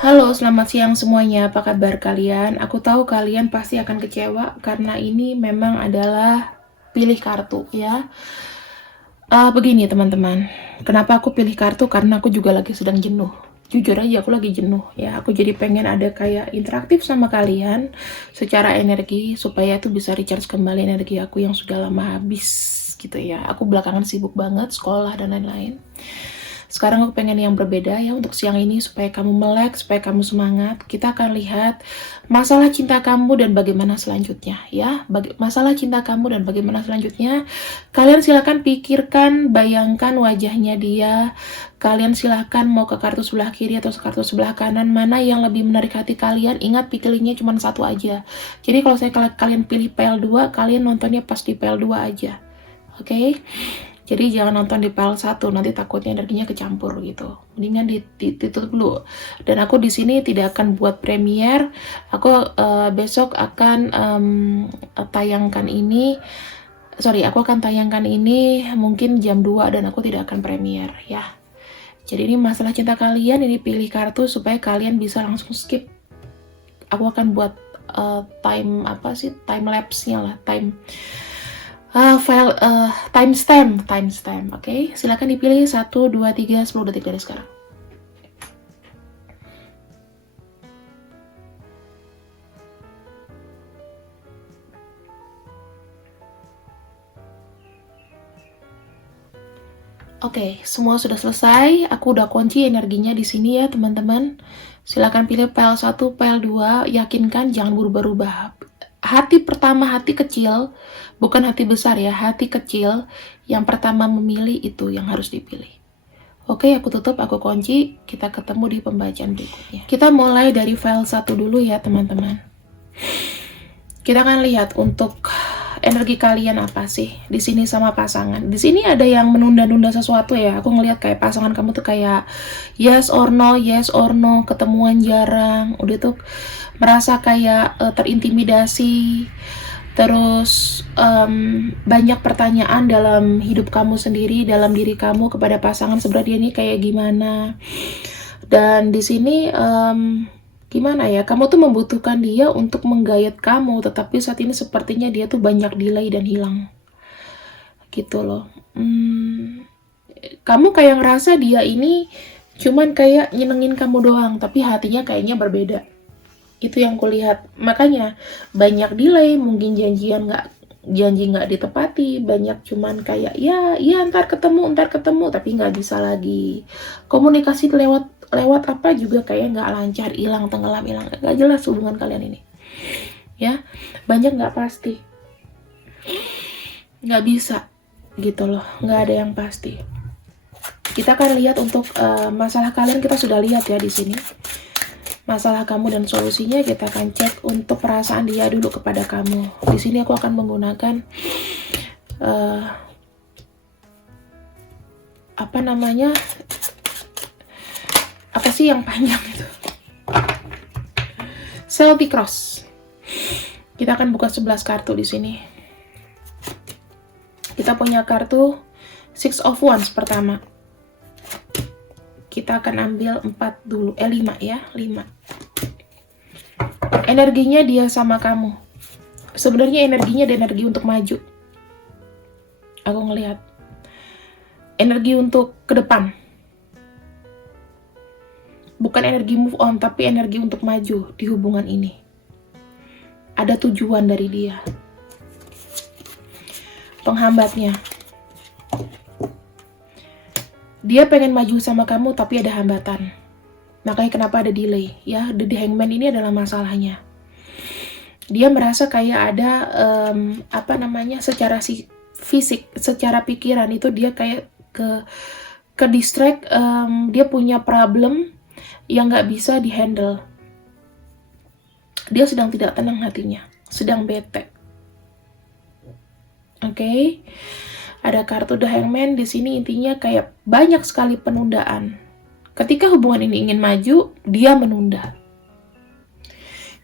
Halo, selamat siang semuanya. Apa kabar kalian? Aku tahu kalian pasti akan kecewa karena ini memang adalah pilih kartu ya. Begini teman-teman, kenapa aku pilih kartu? Karena aku juga lagi sedang jenuh. Jujur aja aku lagi jenuh ya. Aku jadi pengen ada kayak interaktif sama kalian secara energi supaya tuh bisa recharge kembali energi aku yang sudah lama habis gitu ya. Aku belakangan sibuk banget sekolah dan lain-lain. Sekarang aku pengen yang berbeda ya untuk siang ini supaya kamu melek, supaya kamu semangat. Kita akan lihat masalah cinta kamu dan bagaimana selanjutnya ya. Masalah cinta kamu dan bagaimana selanjutnya. Kalian silakan pikirkan, bayangkan wajahnya dia. Kalian silakan mau ke kartu sebelah kiri atau kartu sebelah kanan, mana yang lebih menarik hati kalian. Ingat pilihnya cuma satu aja. Jadi kalau kalian pilih PL2, kalian nontonnya pas di PL2 aja. Oke? Jadi jangan nonton di PL 1, nanti takutnya energinya kecampur gitu. Mendingan ditutup dulu. Dan aku di sini tidak akan buat premiere. Aku besok akan tayangkan ini. Aku akan tayangkan ini mungkin jam 2 dan aku tidak akan premiere ya. Jadi ini masalah cinta kalian, ini pilih kartu supaya kalian bisa langsung skip. Aku akan buat time lapse-nya lah, timestamp, oke? Silakan dipilih 1, 2, 3, 10 detik dari sekarang. Oke, semua sudah selesai. Aku udah kunci energinya di sini ya, teman-teman. Silakan pilih PL1, PL2, yakinkan jangan berubah-ubah. Hati pertama, hati kecil, bukan hati besar ya, hati kecil yang pertama memilih itu yang harus dipilih. Oke, aku tutup, aku kunci. Kita ketemu di pembacaan berikutnya. Kita mulai dari file 1 dulu ya, teman-teman. Kita akan lihat untuk energi kalian apa sih di sini sama pasangan. Di sini ada yang menunda-nunda sesuatu ya. Aku ngelihat kayak pasangan kamu tuh kayak yes or no, ketemuan jarang. Udah tuh merasa kayak terintimidasi. Terus banyak pertanyaan dalam hidup kamu sendiri, dalam diri kamu kepada pasangan sebenarnya ini kayak gimana. Dan di sini gimana ya, kamu tuh membutuhkan dia untuk menggayat kamu, tetapi saat ini sepertinya dia tuh banyak delay dan hilang gitu loh. Kamu kayak ngerasa dia ini cuman kayak nyenengin kamu doang, tapi hatinya kayaknya berbeda. Itu yang kulihat. Makanya banyak delay, mungkin janji nggak ditepati, banyak cuman kayak ya ntar ketemu, tapi nggak bisa lagi. Komunikasi lewat apa juga kayak nggak lancar, hilang, tenggelam, nggak jelas hubungan kalian ini ya. Banyak nggak pasti, nggak bisa gitu loh, nggak ada yang pasti. Kita akan lihat untuk masalah kalian, kita sudah lihat ya di sini masalah kamu dan solusinya. Kita akan cek untuk perasaan dia dulu kepada kamu. Di sini aku akan menggunakan apa sih yang panjang itu, Celtic Cross. Kita akan buka 11 kartu di sini. Kita punya kartu Six of Wands pertama. Kita akan ambil 5 ya, 5. Energinya dia sama kamu. Sebenarnya energinya ada energi untuk maju. Aku ngelihat energi untuk ke depan. Bukan energi move on, tapi energi untuk maju di hubungan ini. Ada tujuan dari dia. Penghambatnya. Dia pengen maju sama kamu tapi ada hambatan. Makanya kenapa ada delay ya. The Hangman ini adalah masalahnya. Dia merasa kayak ada secara fisik, secara pikiran itu dia kayak ke distract. Dia punya problem yang nggak bisa dihandle. Dia sedang tidak tenang hatinya, sedang bete. Oke. Ada kartu The Hangman di sini, intinya kayak banyak sekali penundaan. Ketika hubungan ini ingin maju, dia menunda.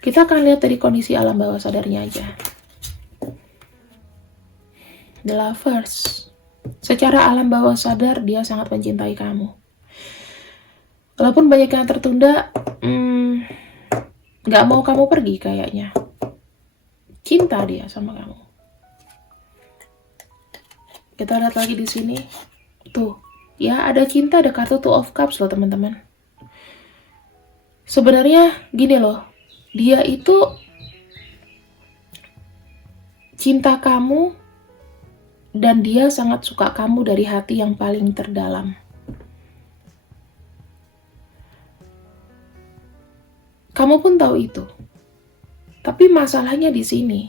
Kita akan lihat dari kondisi alam bawah sadarnya aja. The Lovers. Secara alam bawah sadar dia sangat mencintai kamu. Walaupun banyak yang tertunda, Nggak mau kamu pergi kayaknya. Cinta dia sama kamu. Kita lihat lagi di sini. Tuh, ya ada cinta, ada kartu Two of Cups loh teman-teman. Sebenarnya gini loh, dia itu cinta kamu dan dia sangat suka kamu dari hati yang paling terdalam. Kamu pun tahu itu. Tapi masalahnya di sini,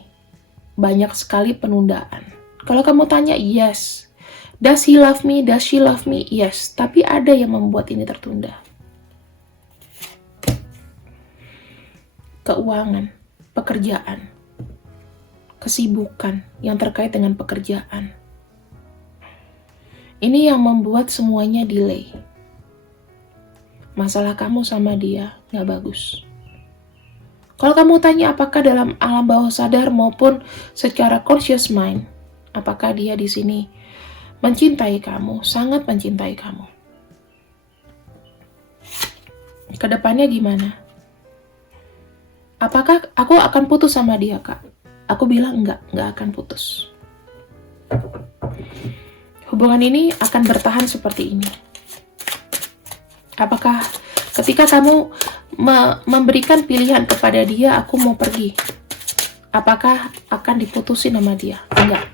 banyak sekali penundaan. Kalau kamu tanya, yes. Does he love me? Does she love me? Yes. Tapi ada yang membuat ini tertunda. Keuangan, pekerjaan, kesibukan yang terkait dengan pekerjaan. Ini yang membuat semuanya delay. Masalah kamu sama dia nggak bagus. Kalau kamu tanya apakah dalam alam bawah sadar maupun secara conscious mind, apakah dia di sini mencintai kamu, sangat mencintai kamu. Kedepannya gimana? Apakah aku akan putus sama dia, Kak? Aku bilang enggak akan putus. Hubungan ini akan bertahan seperti ini. Apakah ketika kamu memberikan pilihan kepada dia, aku mau pergi, apakah akan diputusin sama dia? Enggak.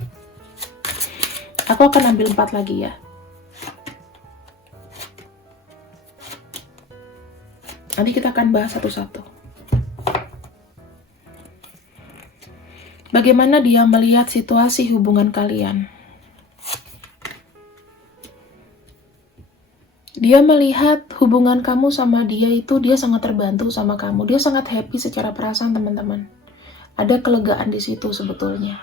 Aku akan ambil 4 lagi ya. Nanti kita akan bahas satu-satu. Bagaimana dia melihat situasi hubungan kalian? Dia melihat hubungan kamu sama dia itu, dia sangat terbantu sama kamu. Dia sangat happy secara perasaan, teman-teman. Ada kelegaan di situ sebetulnya.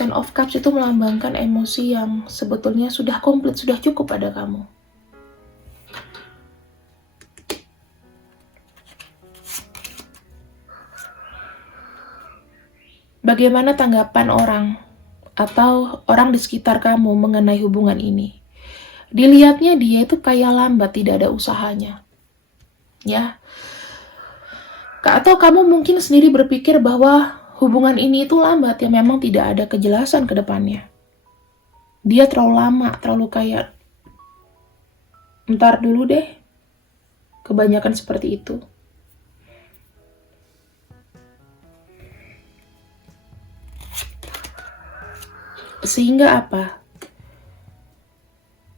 Ten of Cups itu melambangkan emosi yang sebetulnya sudah komplit, sudah cukup pada kamu. Bagaimana tanggapan orang atau orang di sekitar kamu mengenai hubungan ini? Dilihatnya dia itu kayak lambat, tidak ada usahanya. Ya. Atau kamu mungkin sendiri berpikir bahwa hubungan ini itu lambat, ya memang tidak ada kejelasan ke depannya. Dia terlalu lama, terlalu kayak ntar dulu deh. Kebanyakan seperti itu. Sehingga apa?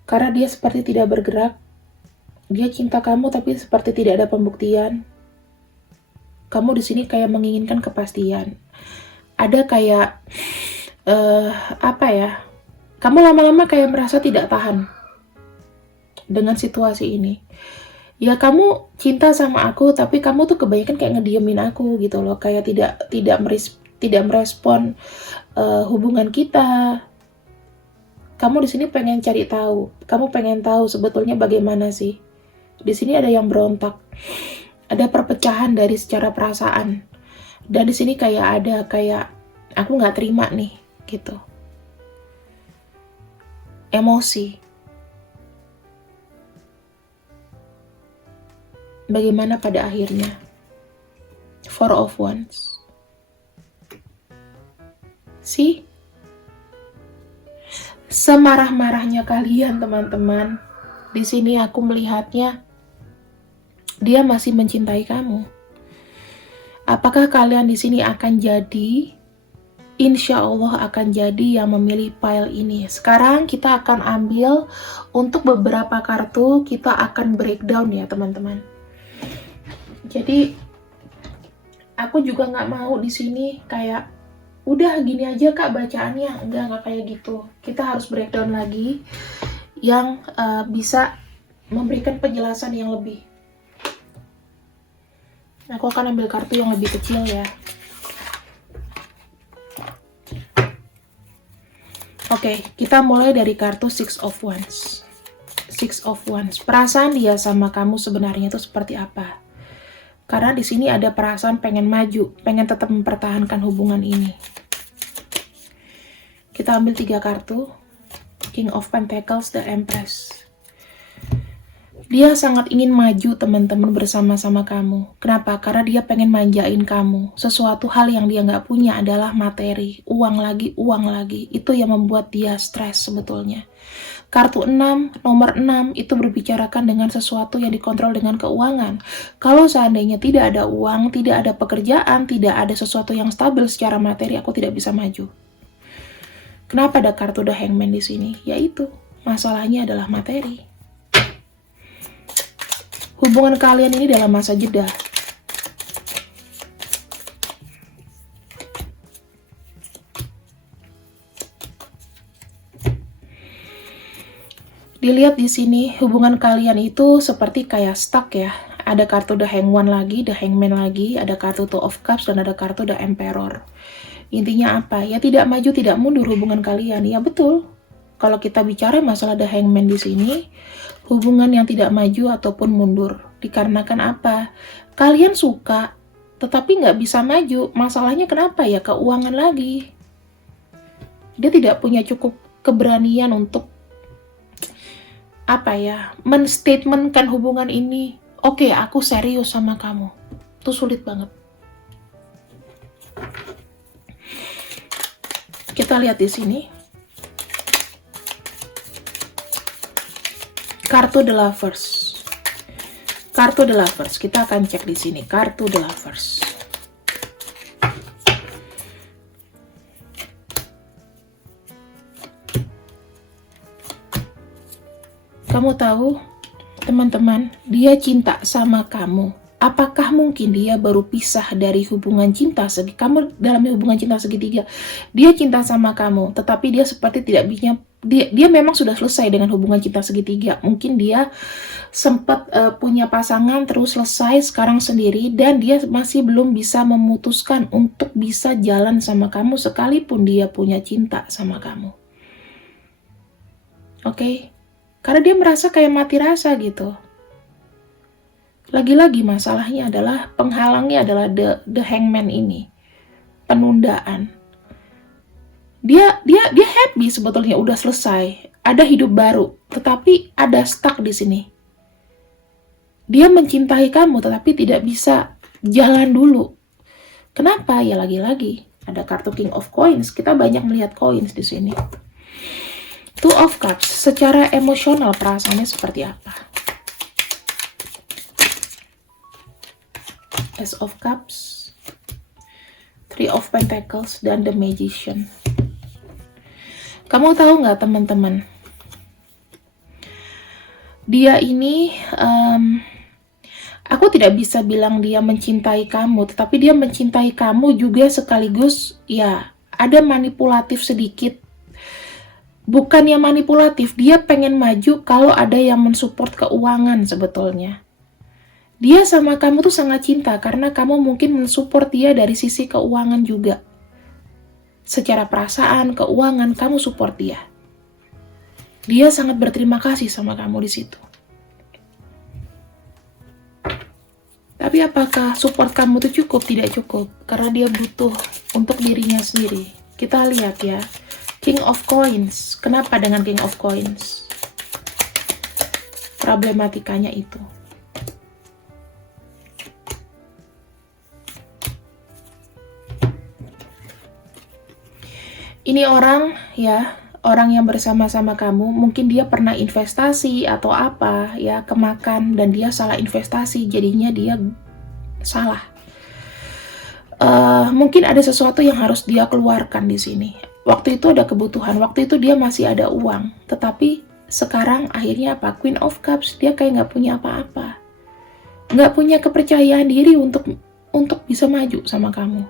Karena dia seperti tidak bergerak, dia cinta kamu tapi seperti tidak ada pembuktian. Kamu di sini kayak menginginkan kepastian. Ada kayak apa ya? Kamu lama-lama kayak merasa tidak tahan dengan situasi ini. Ya kamu cinta sama aku, tapi kamu tuh kebanyakan kayak ngediemin aku gitu loh, kayak tidak merespon hubungan kita. Kamu di sini pengen cari tahu. Kamu pengen tahu sebetulnya bagaimana sih. Di sini ada yang berontak. Ada perpecahan dari secara perasaan. Dan di sini kayak aku nggak terima nih, gitu. Emosi. Bagaimana pada akhirnya? Four of Wands. See? Semarah-marahnya kalian, teman-teman. Di sini aku melihatnya dia masih mencintai kamu. Apakah kalian di sini akan jadi? Insya Allah akan jadi yang memilih pile ini. Sekarang kita akan ambil untuk beberapa kartu, kita akan breakdown ya, teman-teman. Jadi aku juga nggak mau di sini kayak udah gini aja Kak bacaannya, enggak kayak gitu. Kita harus breakdown lagi yang bisa memberikan penjelasan yang lebih. Aku akan ambil kartu yang lebih kecil ya. Oke, kita mulai dari kartu Six of Wands. Six of Wands. Perasaan dia sama kamu sebenarnya itu seperti apa? Karena di sini ada perasaan pengen maju, pengen tetap mempertahankan hubungan ini. Kita ambil 3 kartu. King of Pentacles, The Empress. Dia sangat ingin maju teman-teman bersama-sama kamu. Kenapa? Karena dia pengen manjain kamu. Sesuatu hal yang dia nggak punya adalah materi. Uang lagi, uang lagi. Itu yang membuat dia stres sebetulnya. Kartu 6, nomor 6 itu berbicarakan dengan sesuatu yang dikontrol dengan keuangan. Kalau seandainya tidak ada uang, tidak ada pekerjaan, tidak ada sesuatu yang stabil secara materi, aku tidak bisa maju. Kenapa ada kartu The Hangman di sini? Yaitu, masalahnya adalah materi. Hubungan kalian ini dalam masa jeda. Dilihat di sini, hubungan kalian itu seperti kayak stuck ya. Ada kartu The Hangman lagi, The Hangman lagi, ada kartu Two of Cups, dan ada kartu The Emperor. Intinya apa? Ya tidak maju, tidak mundur hubungan kalian. Ya betul. Kalau kita bicara masalah The Hangman di sini, hubungan yang tidak maju ataupun mundur. Dikarenakan apa? Kalian suka, tetapi nggak bisa maju. Masalahnya kenapa ya? Keuangan lagi. Dia tidak punya cukup keberanian untuk menstatementkan hubungan ini. Oke, aku serius sama kamu. Itu sulit banget. Kita lihat di sini. Kartu The Lovers. Kartu The Lovers. Kita akan cek di sini. Kartu The Lovers. Kamu tahu, teman-teman, dia cinta sama kamu. Apakah mungkin dia baru pisah dari hubungan cinta kamu dalam hubungan cinta segitiga? Dia cinta sama kamu, tetapi dia seperti tidak bisa. Dia memang sudah selesai dengan hubungan cinta segitiga. Mungkin dia sempat punya pasangan terus selesai sekarang sendiri dan dia masih belum bisa memutuskan untuk bisa jalan sama kamu sekalipun dia punya cinta sama kamu. Oke? Karena dia merasa kayak mati rasa gitu. Lagi-lagi masalahnya adalah penghalangnya adalah the Hangman ini. Penundaan. Dia happy sebetulnya udah selesai, ada hidup baru, tetapi ada stuck di sini. Dia mencintai kamu tetapi tidak bisa jalan dulu. Kenapa? Ya lagi-lagi ada kartu King of Coins. Kita banyak melihat coins di sini. Two of Cups, secara emosional perasaannya seperti apa? Ace of Cups, Three of Pentacles, dan The Magician. Kamu tahu nggak teman-teman? Dia ini, aku tidak bisa bilang dia mencintai kamu, tetapi dia mencintai kamu juga sekaligus, ya ada manipulatif sedikit. Bukannya manipulatif, dia pengen maju kalau ada yang mensupport keuangan sebetulnya. Dia sama kamu tuh sangat cinta karena kamu mungkin mensupport dia dari sisi keuangan juga. Secara perasaan, keuangan, kamu support dia. Dia sangat berterima kasih sama kamu di situ. Tapi apakah support kamu itu cukup? Tidak cukup. Karena dia butuh untuk dirinya sendiri. Kita lihat ya. King of Coins. Kenapa dengan King of Coins? Problematikanya itu. Ini orang ya, orang yang bersama-sama kamu, mungkin dia pernah investasi atau apa ya, kemakan dan dia salah investasi, jadinya dia salah. Mungkin ada sesuatu yang harus dia keluarkan di sini. Waktu itu ada kebutuhan, waktu itu dia masih ada uang, tetapi sekarang akhirnya apa? Queen of Cups, dia kayak nggak punya apa-apa, nggak punya kepercayaan diri untuk bisa maju sama kamu.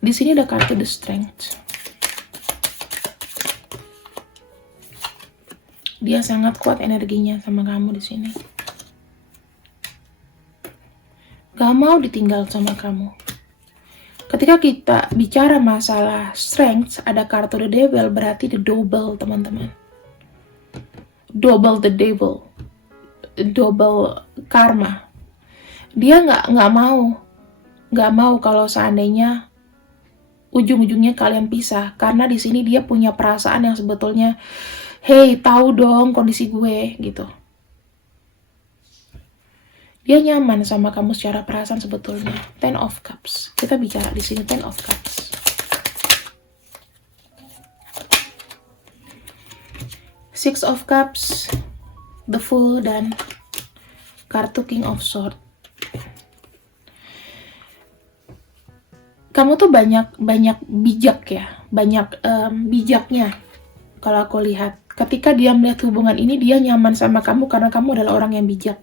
Di sini ada kartu The Strength. Dia sangat kuat energinya sama kamu di sini. Gak mau ditinggal sama kamu. Ketika kita bicara masalah strength, ada kartu The Devil, berarti the double, teman-teman. Double the devil. Double karma. Dia nggak mau kalau seandainya ujung-ujungnya kalian pisah karena di sini dia punya perasaan yang sebetulnya, hey, tahu dong kondisi gue gitu. Dia nyaman sama kamu secara perasaan sebetulnya. Ten of Cups. Kita bicara di sini Ten of Cups. Six of Cups, The Fool, dan kartu King of Swords. Kamu tuh banyak bijak ya, banyak bijaknya. Kalau aku lihat, ketika dia melihat hubungan ini, dia nyaman sama kamu karena kamu adalah orang yang bijak.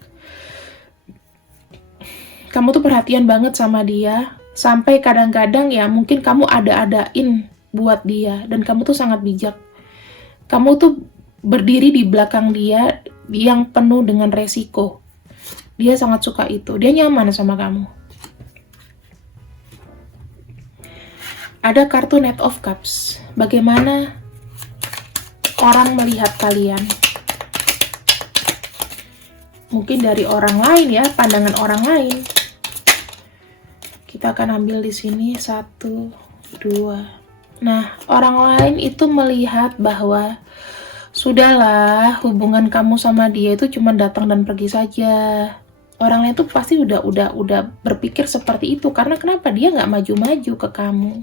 Kamu tuh perhatian banget sama dia, sampai kadang-kadang ya mungkin kamu ada-adain buat dia, dan kamu tuh sangat bijak. Kamu tuh berdiri di belakang dia yang penuh dengan resiko. Dia sangat suka itu, dia nyaman sama kamu. Ada kartu Knight of Cups. Bagaimana orang melihat kalian? Mungkin dari orang lain ya, pandangan orang lain. Kita akan ambil di sini 1, 2. Nah, orang lain itu melihat bahwa sudahlah, hubungan kamu sama dia itu cuma datang dan pergi saja. Orang lain tuh pasti udah berpikir seperti itu. Karena kenapa dia nggak maju-maju ke kamu?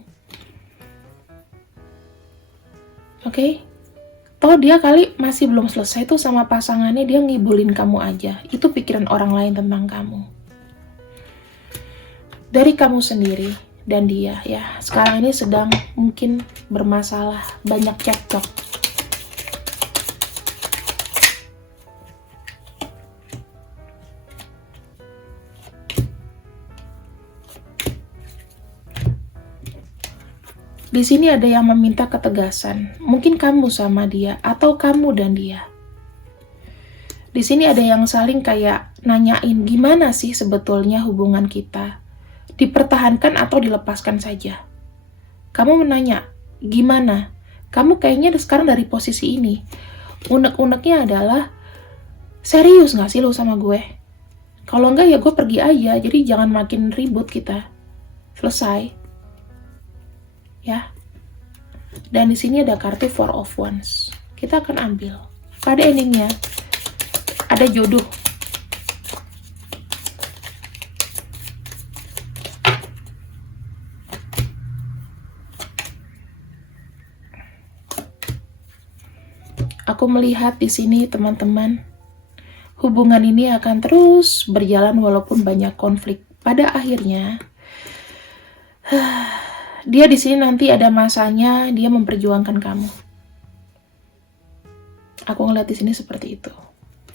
Oke? Toh dia kali masih belum selesai tuh sama pasangannya, dia ngibulin kamu aja. Itu pikiran orang lain tentang kamu. Dari kamu sendiri dan dia ya, sekarang ini sedang mungkin bermasalah, banyak cekcok. Di sini ada yang meminta ketegasan, mungkin kamu sama dia atau kamu dan dia. Di sini ada yang saling kayak nanyain gimana sih sebetulnya hubungan kita, dipertahankan atau dilepaskan saja. Kamu menanya, gimana? Kamu kayaknya sekarang dari posisi ini. Unek-uneknya adalah, serius gak sih lo sama gue? Kalau enggak ya gue pergi aja, jadi jangan makin ribut kita. Selesai. Ya. Dan di sini ada kartu Four of Wands. Kita akan ambil. Pada endingnya, ada jodoh. Aku melihat di sini teman-teman, hubungan ini akan terus berjalan walaupun banyak konflik. Pada akhirnya, dia di sini nanti ada masanya dia memperjuangkan kamu. Aku ngeliat di sini seperti itu.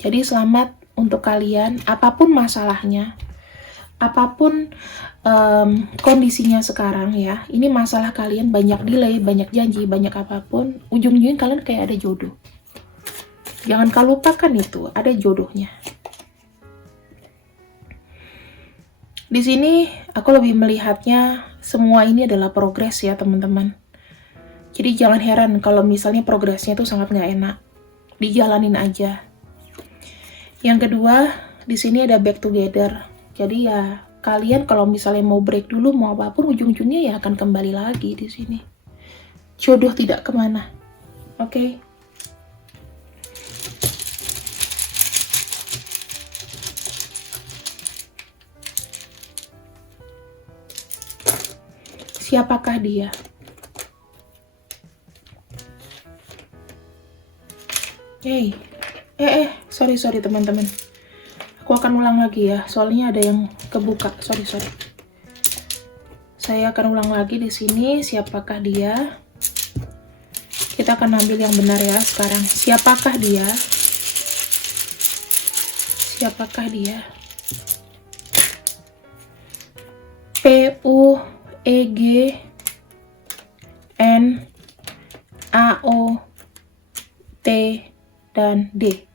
Jadi selamat untuk kalian, apapun masalahnya, apapun kondisinya sekarang ya. Ini masalah kalian, banyak delay, banyak janji, banyak apapun. Ujung-ujungnya kalian kayak ada jodoh. Jangan kau lupakan itu, ada jodohnya. Di sini aku lebih melihatnya semua ini adalah progres ya teman-teman. Jadi jangan heran kalau misalnya progresnya itu sangat nggak enak. Dijalanin aja. Yang kedua, di sini ada back together. Jadi ya kalian kalau misalnya mau break dulu mau apapun ujung-ujungnya ya akan kembali lagi di sini. Jodoh tidak kemana. Oke? Siapakah dia? Hey, sorry teman-teman. Aku akan ulang lagi ya, soalnya ada yang kebuka. Sorry. Saya akan ulang lagi di sini. Siapakah dia? Kita akan ambil yang benar ya sekarang. Siapakah dia? Siapakah dia? PUEGNAOT dan D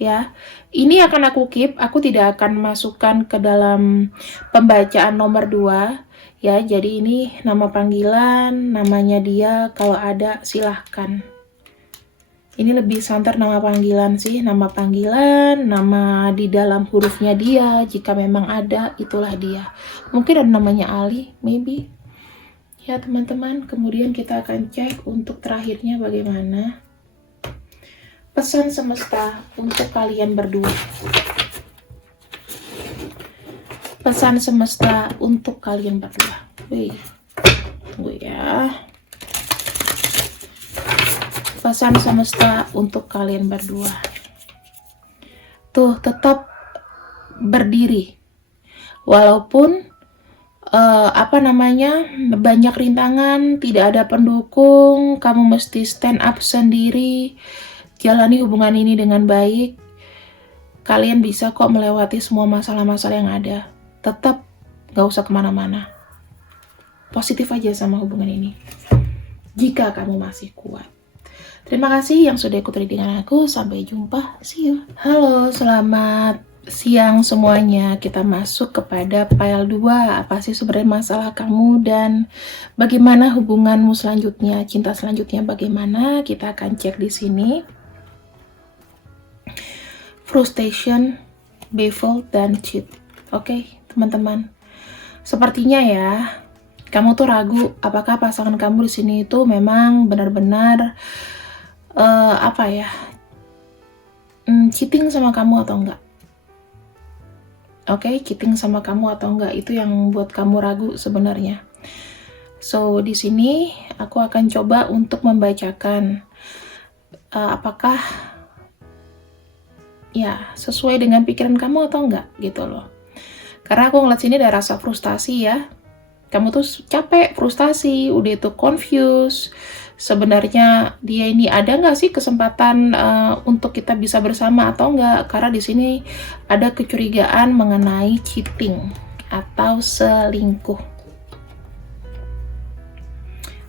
ya. Ini akan aku keep, aku tidak akan masukkan ke dalam pembacaan nomor 2 ya. Jadi ini nama panggilan, namanya dia, kalau ada silahkan. Ini lebih santer nama panggilan sih, nama panggilan, nama di dalam hurufnya dia, jika memang ada, itulah dia. Mungkin ada namanya Ali, maybe. Ya teman-teman, kemudian kita akan cek untuk terakhirnya bagaimana. Pesan semesta untuk kalian berdua. Pesan semesta untuk kalian berdua. Wih, tunggu ya. Pesan semesta untuk kalian berdua. Tuh, tetap berdiri. Walaupun banyak rintangan, tidak ada pendukung, kamu mesti stand up sendiri, jalani hubungan ini dengan baik. Kalian bisa kok melewati semua masalah-masalah yang ada. Tetap gak usah kemana-mana, positif aja sama hubungan ini, jika kamu masih kuat. Terima kasih yang sudah ikut readingan aku. Sampai jumpa, see you. Halo, selamat siang semuanya. Kita masuk kepada pile 2. Apa sih sebenarnya masalah kamu dan bagaimana hubunganmu selanjutnya, cinta selanjutnya bagaimana? Kita akan cek di sini. Frustration, baffled, dan cheat. Oke, teman-teman. Sepertinya ya, kamu tuh ragu apakah pasangan kamu di sini itu memang benar-benar cheating sama kamu atau enggak. Oke, cheating sama kamu atau enggak, itu yang membuat kamu ragu sebenarnya. So, di sini aku akan coba untuk membacakan apakah ya sesuai dengan pikiran kamu atau enggak gitu loh. Karena aku ngeliat sini ada rasa frustasi ya. Kamu tuh capek, frustasi, udah itu confused. Sebenarnya dia ini ada nggak sih kesempatan untuk kita bisa bersama atau enggak? Karena di sini ada kecurigaan mengenai cheating atau selingkuh.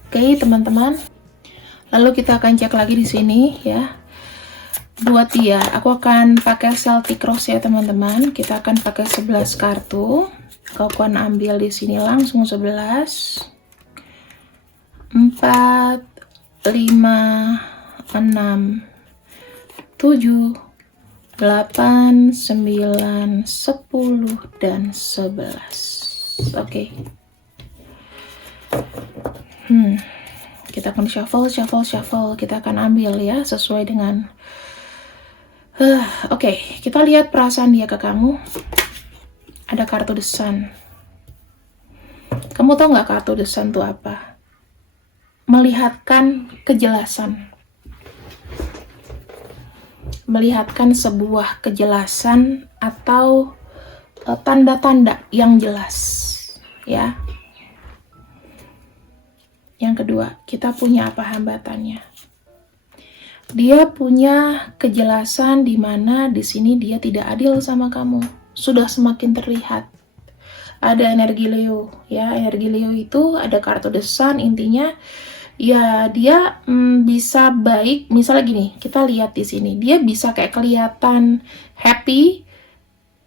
Oke, teman-teman. Lalu kita akan cek lagi di sini ya. Buat dia, aku akan pakai Celtic Rose ya teman-teman. Kita akan pakai 11 kartu. Kau akan ambil di sini langsung 11. 4 5, 6, 7, 8, 9, 10, dan 11. Oke. Kita akan shuffle. Kita akan ambil ya, sesuai dengan Oke, kita lihat perasaan dia ke kamu. Ada kartu The Sun. Kamu tahu nggak kartu The Sun itu apa? Melihatkan kejelasan. Melihatkan sebuah kejelasan atau tanda-tanda yang jelas, ya. Yang kedua, kita punya apa hambatannya? Dia punya kejelasan di mana di sini dia tidak adil sama kamu. Sudah semakin terlihat. Ada energi Leo, ya. Energi Leo itu ada kartu The Sun, intinya ya dia bisa baik, misalnya gini, kita lihat di sini, dia bisa kayak kelihatan happy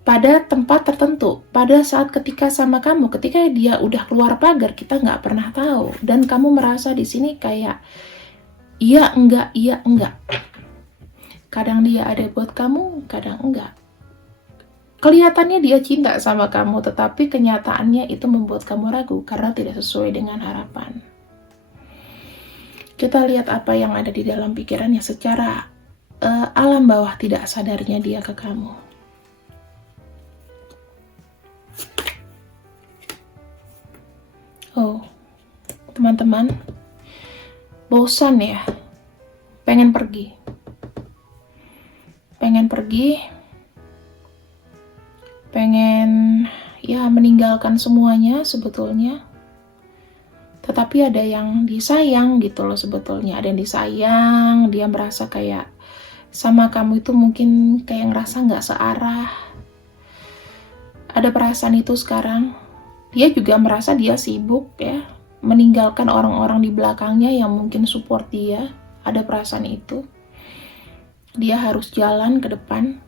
pada tempat tertentu, pada saat ketika sama kamu, ketika dia udah keluar pagar, kita nggak pernah tahu, dan kamu merasa di sini kayak iya enggak. Kadang dia ada buat kamu, kadang enggak. Kelihatannya dia cinta sama kamu, tetapi kenyataannya itu membuat kamu ragu karena tidak sesuai dengan harapan. Kita lihat apa yang ada di dalam pikirannya secara alam bawah tidak sadarnya dia ke kamu. Oh, teman-teman, bosan ya, pengen pergi, pengen ya meninggalkan semuanya sebetulnya. Tetapi ada yang disayang gitu loh sebetulnya. Ada yang disayang, dia merasa kayak sama kamu itu mungkin kayak ngerasa nggak searah. Ada perasaan itu sekarang. Dia juga merasa dia sibuk ya, meninggalkan orang-orang di belakangnya yang mungkin support dia. Ada perasaan itu. Dia harus jalan ke depan.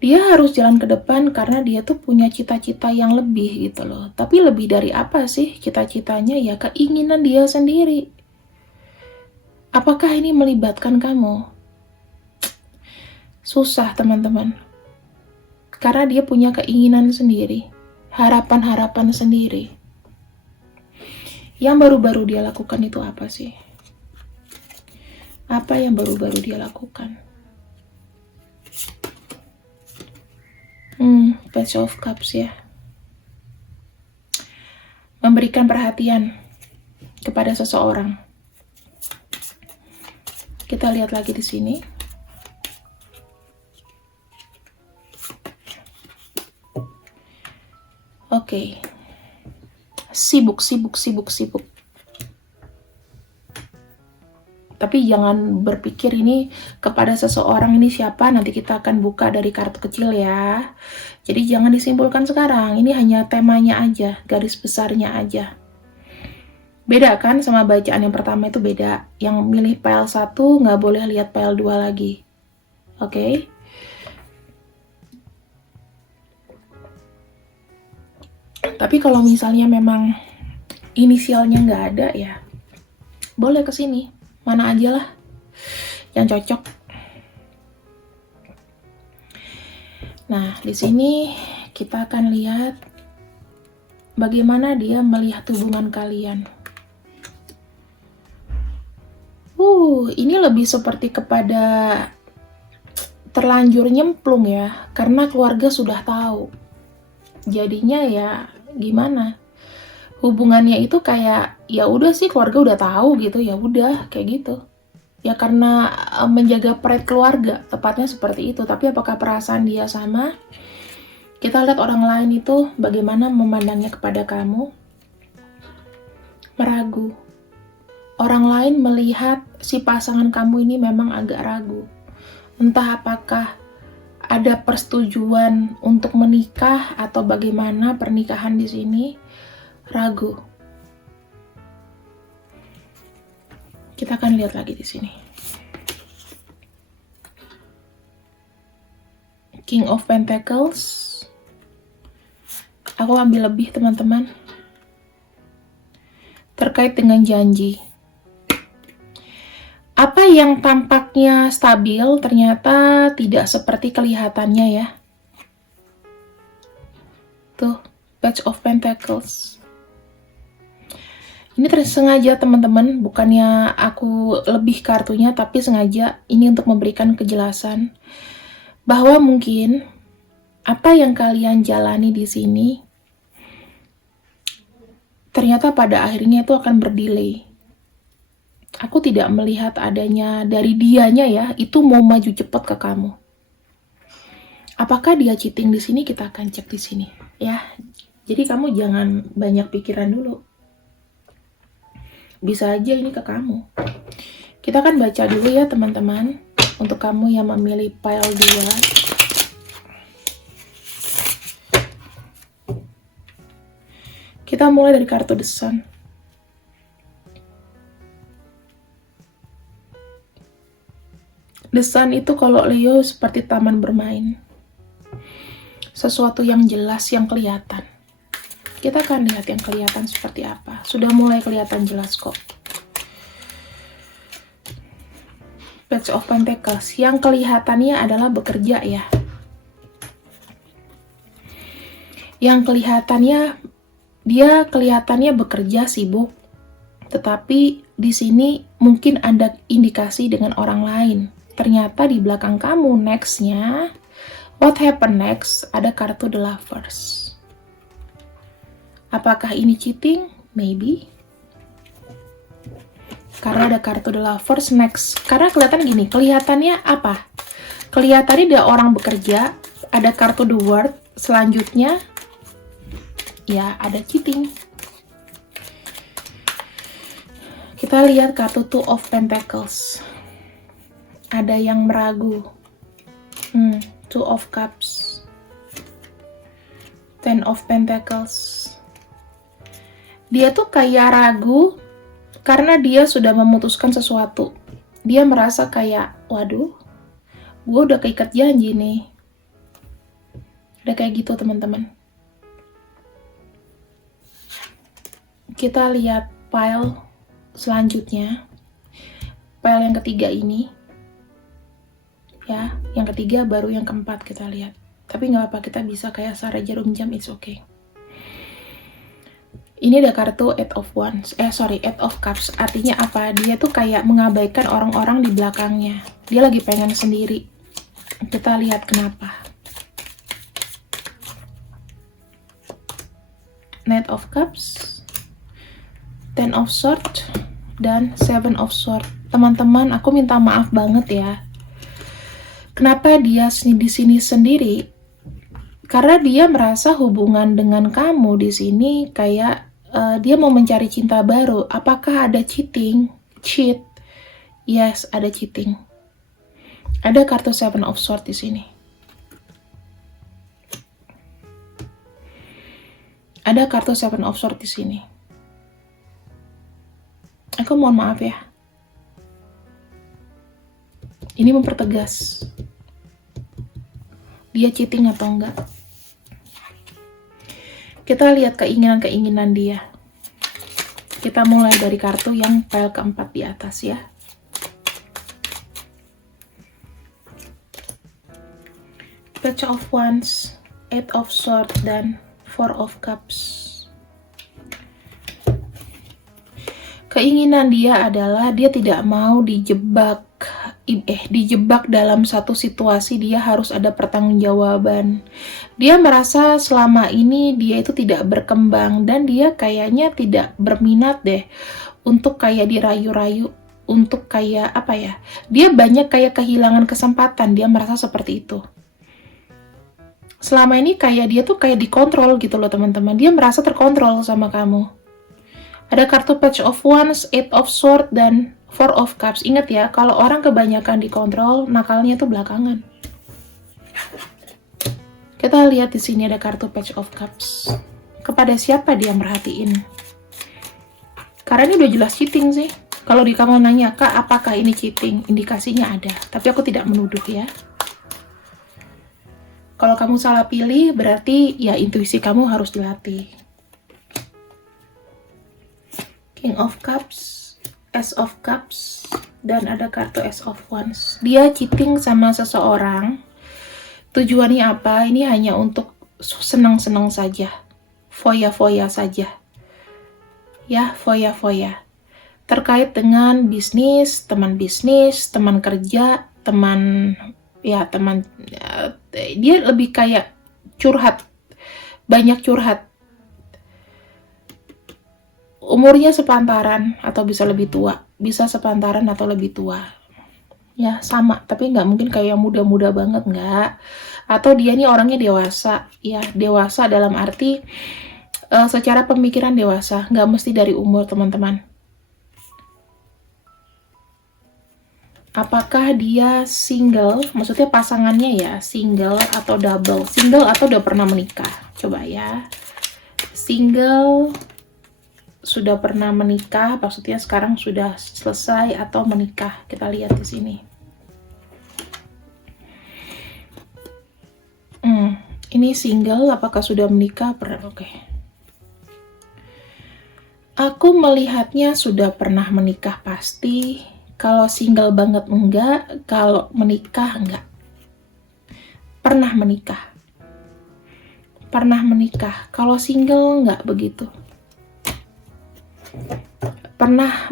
Dia harus jalan ke depan karena dia tuh punya cita-cita yang lebih gitu loh. Tapi lebih dari apa sih cita-citanya? Ya keinginan dia sendiri. Apakah ini melibatkan kamu? Susah teman-teman. Karena dia punya keinginan sendiri, harapan-harapan sendiri. Yang baru-baru dia lakukan itu apa sih? Apa yang baru-baru dia lakukan? Page of Cups ya. Memberikan perhatian kepada seseorang. Kita lihat lagi di sini. Oke. Sibuk. Tapi jangan berpikir ini kepada seseorang ini siapa, nanti kita akan buka dari kartu kecil ya. Jadi jangan disimpulkan sekarang, ini hanya temanya aja, garis besarnya aja. Beda kan sama bacaan yang pertama itu beda. Yang milih pile 1 nggak boleh lihat pile 2 lagi. Oke? Tapi kalau misalnya memang inisialnya nggak ada ya, boleh ke sini. Mana aja lah yang cocok. Nah, di sini kita akan lihat bagaimana dia melihat hubungan kalian. Ini lebih seperti kepada terlanjur nyemplung ya, karena keluarga sudah tahu. Jadinya ya gimana? Hubungannya itu kayak ya udah sih keluarga udah tahu gitu, ya udah kayak gitu. Ya karena menjaga pride keluarga, tepatnya seperti itu. Tapi apakah perasaan dia sama? Kita lihat orang lain itu bagaimana memandangnya kepada kamu. Meragu. Orang lain melihat si pasangan kamu ini memang agak ragu. Entah apakah ada persetujuan untuk menikah atau bagaimana pernikahan di sini. Ragu. Kita akan lihat lagi di sini. King of Pentacles. Aku ambil lebih, teman-teman. Terkait dengan janji. Apa yang tampaknya stabil ternyata tidak seperti kelihatannya ya. Tuh, Page of Pentacles. Ini tersengaja teman-teman, bukannya aku lebih kartunya, tapi sengaja ini untuk memberikan kejelasan bahwa mungkin apa yang kalian jalani di sini ternyata pada akhirnya itu akan berdelay. Aku tidak melihat adanya dari dianya ya, itu mau maju cepat ke kamu. Apakah dia cheating di sini? Kita akan cek di sini ya. Jadi kamu jangan banyak pikiran dulu. Bisa aja ini ke kamu. Kita akan baca dulu ya teman-teman. Untuk kamu yang memilih pile 2. Kita mulai dari kartu The Sun. The Sun itu kalau Leo seperti taman bermain. Sesuatu yang jelas, yang kelihatan. Kita akan lihat yang kelihatan seperti apa. Sudah mulai kelihatan jelas kok. Page of Pentacles. Yang kelihatannya adalah bekerja ya. Yang kelihatannya, dia kelihatannya bekerja sibuk. Tetapi di sini mungkin ada indikasi dengan orang lain. Ternyata di belakang kamu next-nya, what happen next? Ada kartu The Lovers. Apakah ini cheating? Maybe. Karena ada kartu The Lovers next. Karena kelihatan gini, kelihatannya apa? Kelihatannya dia orang bekerja, ada kartu The World, selanjutnya ya ada cheating. Kita lihat kartu Two of Pentacles. Ada yang meragu. Two of Cups. Ten of Pentacles. Dia tuh kayak ragu karena dia sudah memutuskan sesuatu. Dia merasa kayak, waduh, gue udah keikat janji nih. Udah kayak gitu teman-teman. Kita lihat pile selanjutnya. Pile yang ketiga ini. Ya, yang ketiga baru yang keempat kita lihat. Tapi nggak apa, kita bisa kayak Sarah jarum jam, it's okay. Ini ada kartu Eight of Cups. Artinya apa? Dia tuh kayak mengabaikan orang-orang di belakangnya. Dia lagi pengen sendiri. Kita lihat kenapa. Knight of Cups, Ten of Swords, dan Seven of Swords. Teman-teman, aku minta maaf banget ya. Kenapa dia di sini sendiri? Karena dia merasa hubungan dengan kamu di sini kayak dia mau mencari cinta baru. Apakah ada cheating? Cheat? Yes, ada cheating. Ada kartu Seven of Swords di sini. Ada kartu Seven of Swords di sini. Aku mohon maaf ya. Ini mempertegas. Dia cheating atau enggak? Kita lihat keinginan-keinginan dia. Kita mulai dari kartu yang pile keempat di atas ya. Page of Wands, Eight of Swords, dan Four of Cups. Keinginan dia adalah dia tidak mau dijebak dalam satu situasi. Dia harus ada pertanggungjawaban. Dia merasa selama ini dia itu tidak berkembang dan dia kayaknya tidak berminat deh untuk kayak dirayu-rayu, untuk kayak apa ya, dia banyak kayak kehilangan kesempatan. Dia merasa seperti itu. Selama ini kayak dia tuh kayak dikontrol gitu loh teman-teman. Dia merasa terkontrol sama kamu. Ada kartu Page of Wands, Eight of Swords, dan Four of Cups. Ingat ya, kalau orang kebanyakan dikontrol, nakalnya tuh belakangan. Kita lihat di sini ada kartu Page of Cups. Kepada siapa dia merhatiin? Karena ini udah jelas cheating sih. Kalau di kamu nanya, Kak, apakah ini cheating? Indikasinya ada. Tapi aku tidak menuduh ya. Kalau kamu salah pilih, berarti ya intuisi kamu harus dilatih. King of Cups, Ace of Cups, dan ada kartu Ace of Wands. Dia cheating sama seseorang. Tujuannya apa? Ini hanya untuk senang-senang saja. Foya-foya saja. Ya, foya-foya. Terkait dengan bisnis, teman kerja, dia lebih kayak curhat, banyak curhat. Umurnya sepantaran atau bisa lebih tua, bisa sepantaran atau lebih tua. Ya sama, tapi nggak mungkin kayak muda-muda banget, nggak. Atau dia nih orangnya dewasa, ya dewasa dalam arti secara pemikiran dewasa, nggak mesti dari umur teman-teman. Apakah dia single, maksudnya pasangannya ya, single atau double, single atau udah pernah menikah? Coba ya, single, sudah pernah menikah, maksudnya sekarang sudah selesai atau menikah. Kita lihat di sini. Ini single, apakah sudah menikah? Oke. Aku melihatnya sudah pernah menikah pasti. Kalau single banget enggak, kalau menikah enggak. Pernah menikah. Pernah menikah. Kalau single enggak begitu.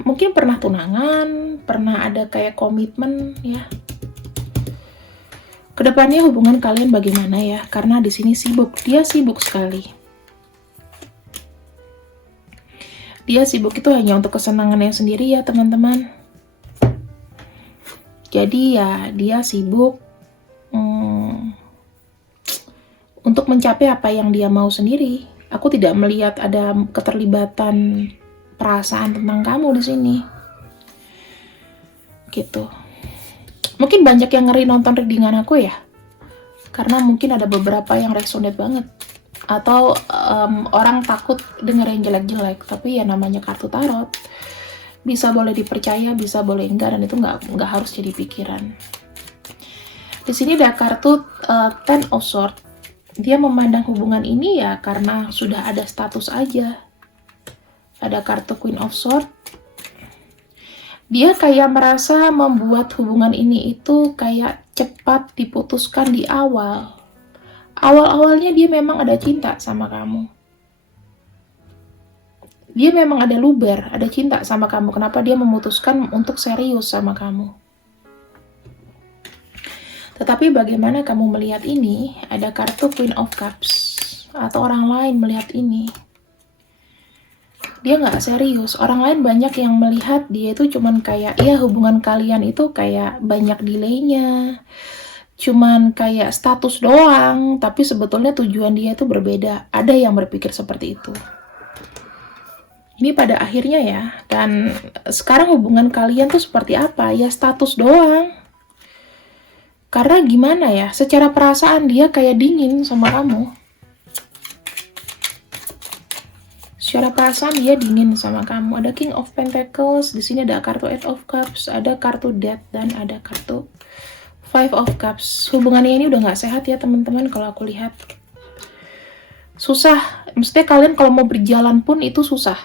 Mungkin pernah tunangan, pernah ada kayak komitmen ya. Kedepannya hubungan kalian bagaimana ya? Karena di sini sibuk, dia sibuk sekali. Dia sibuk itu hanya untuk kesenangannya sendiri ya teman-teman. Jadi ya dia sibuk untuk mencapai apa yang dia mau sendiri. Aku tidak melihat ada keterlibatan perasaan tentang kamu di sini. Gitu. Mungkin banyak yang ngeri nonton readingan aku ya. Karena mungkin ada beberapa yang resonate banget. Atau orang takut denger yang jelek-jelek. Tapi ya namanya kartu tarot. Bisa boleh dipercaya, bisa boleh enggak, dan itu nggak harus jadi pikiran. Di sini ada kartu Ten of Swords. Dia memandang hubungan ini ya karena sudah ada status aja. Ada kartu Queen of Swords. Dia kayak merasa membuat hubungan ini itu kayak cepat diputuskan di awal. Awal-awalnya dia memang ada cinta sama kamu. Dia memang ada luber, ada cinta sama kamu. Kenapa dia memutuskan untuk serius sama kamu? Tetapi bagaimana kamu melihat ini? Ada kartu Queen of Cups. Atau orang lain melihat ini. Dia nggak serius. Orang lain banyak yang melihat dia itu cuman kayak, ya hubungan kalian itu kayak banyak delaynya. Cuman kayak status doang. Tapi sebetulnya tujuan dia itu berbeda. Ada yang berpikir seperti itu. Ini pada akhirnya ya. Dan sekarang hubungan kalian tuh seperti apa? Ya status doang. Karena gimana ya, secara perasaan dia kayak dingin sama kamu. Secara perasaan dia dingin sama kamu. Ada King of Pentacles, di sini ada kartu Eight of Cups, ada kartu Death, dan ada kartu Five of Cups. Hubungannya ini udah nggak sehat ya teman-teman kalau aku lihat. Susah, maksudnya kalian kalau mau berjalan pun itu susah.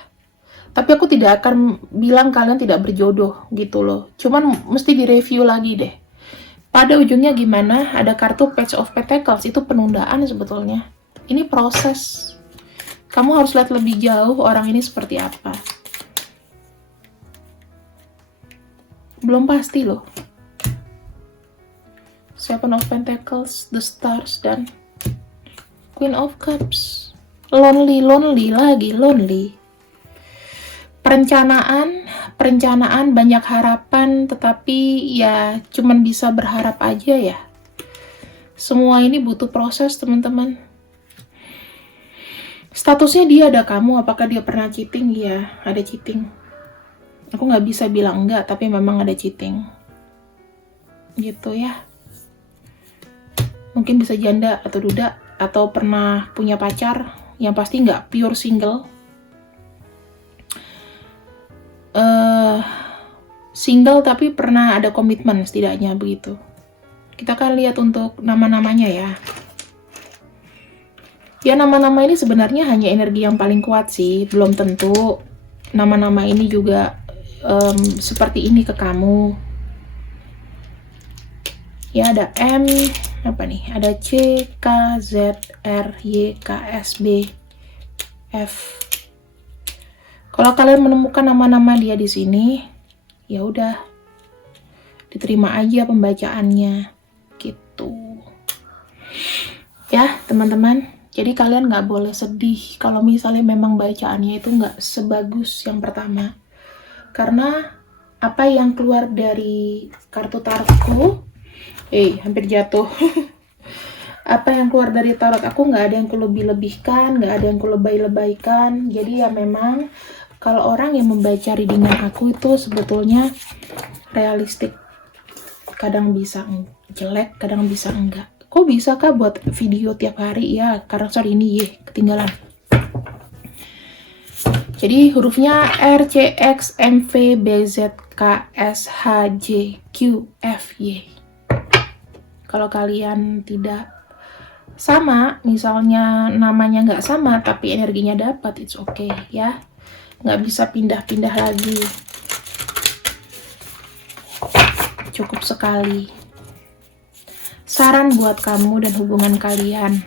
Tapi aku tidak akan bilang kalian tidak berjodoh gitu loh. Cuman mesti direview lagi deh. Pada ujungnya gimana? Ada kartu Page of Pentacles, itu penundaan sebetulnya. Ini proses. Kamu harus lihat lebih jauh orang ini seperti apa. Belum pasti loh. Seven of Pentacles, The Stars, dan Queen of Cups. Lonely lagi, lonely. Perencanaan, banyak harapan, tetapi ya cuman bisa berharap aja ya. Semua ini butuh proses teman-teman. Statusnya dia ada kamu, apakah dia pernah cheating? Ya, ada cheating. Aku nggak bisa bilang enggak, tapi memang ada cheating. Gitu ya. Mungkin bisa janda atau duda, atau pernah punya pacar, yang pasti nggak pure single. Single tapi pernah ada komitmen setidaknya begitu. Kita akan lihat untuk nama-namanya ya. Ya nama-nama ini sebenarnya hanya energi yang paling kuat sih, belum tentu nama-nama ini juga seperti ini ke kamu. Ya ada M, apa nih? Ada C, K, Z, R, Y, K, S, B, F. Kalau kalian menemukan nama-nama dia di sini, ya udah diterima aja pembacaannya gitu. Ya teman-teman, jadi kalian nggak boleh sedih kalau misalnya memang bacaannya itu nggak sebagus yang pertama. Karena apa yang keluar dari kartu tarotku, hampir jatuh. Apa yang keluar dari tarot aku nggak ada yang kulebih-lebihkan, nggak ada yang kulebay-lebaykan. Jadi ya memang kalau orang yang membaca readingan aku itu sebetulnya realistik. Kadang bisa jelek, kadang bisa enggak. Kok bisa kah buat video tiap hari? Ya, karena sorry ini ketinggalan. Jadi hurufnya R, C, X, M, V, B, Z, K, S, H, J, Q, F, Y. Kalau kalian tidak sama, misalnya namanya nggak sama, tapi energinya dapat, it's okay ya. Nggak bisa pindah-pindah lagi. Cukup sekali. Saran buat kamu dan hubungan kalian.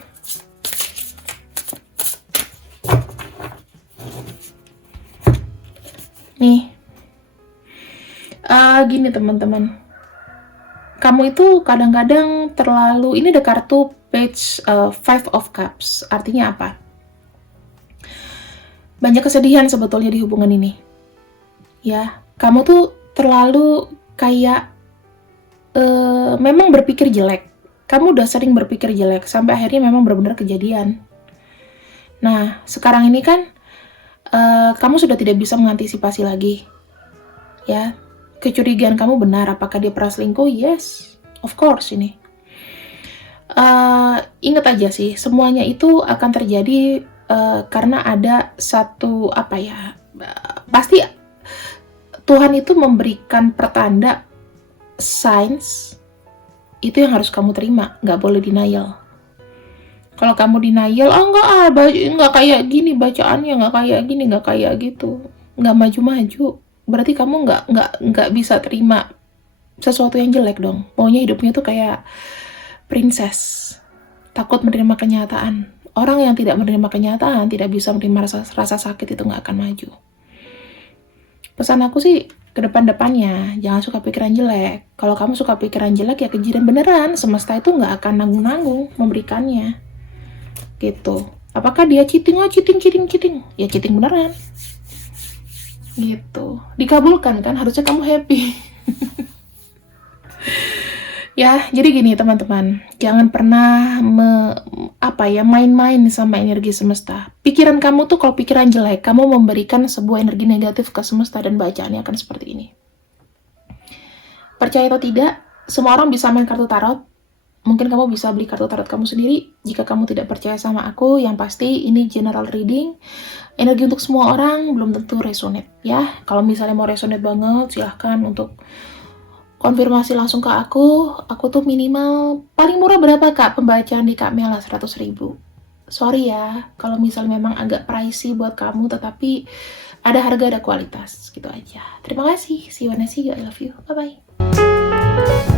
Nih. Gini teman-teman. Kamu itu kadang-kadang terlalu, ini ada kartu Page Five of Cups. Artinya apa? Banyak kesedihan sebetulnya di hubungan ini. Ya, kamu tuh terlalu kayak memang berpikir jelek. Kamu udah sering berpikir jelek sampai akhirnya memang benar-benar kejadian. Nah, sekarang ini kan kamu sudah tidak bisa mengantisipasi lagi. Ya, kecurigaan kamu benar. Apakah dia pernah selingkuh? Yes, of course ini. Ingat aja sih, semuanya itu akan terjadi karena ada satu pasti Tuhan itu memberikan pertanda signs itu yang harus kamu terima, nggak boleh denial. Kalau kamu denial, nggak kayak gini bacaannya, nggak kayak gini, nggak kayak gitu, nggak maju-maju, berarti kamu nggak bisa terima sesuatu yang jelek dong. Maunya hidupnya tuh kayak princess. takut menerima kenyataan. Orang yang tidak menerima kenyataan, tidak bisa menerima rasa sakit, itu nggak akan maju. Pesan aku sih ke depan-depannya, jangan suka pikiran jelek. Kalau kamu suka pikiran jelek, ya kejadian beneran. Semesta itu nggak akan nanggung-nanggung memberikannya. Gitu. Apakah dia cheating? Oh, cheating. Ya cheating beneran. Gitu. Dikabulkan kan? Harusnya kamu happy. Ya, jadi gini teman-teman, jangan pernah main-main sama energi semesta. Pikiran kamu tuh kalau pikiran jelek, kamu memberikan sebuah energi negatif ke semesta dan bacaannya akan seperti ini. Percaya atau tidak, semua orang bisa main kartu tarot. Mungkin kamu bisa beli kartu tarot kamu sendiri. Jika kamu tidak percaya sama aku, yang pasti ini general reading. Energi untuk semua orang belum tentu resonate ya. Kalau misalnya mau resonate banget, silahkan untuk konfirmasi langsung ke aku tuh minimal paling murah berapa kak pembacaan di Kak Mela? 100.000. Sorry ya, kalau misalnya memang agak pricey buat kamu, tetapi ada harga ada kualitas, gitu aja. Terima kasih, see you when I see you, I love you, bye-bye.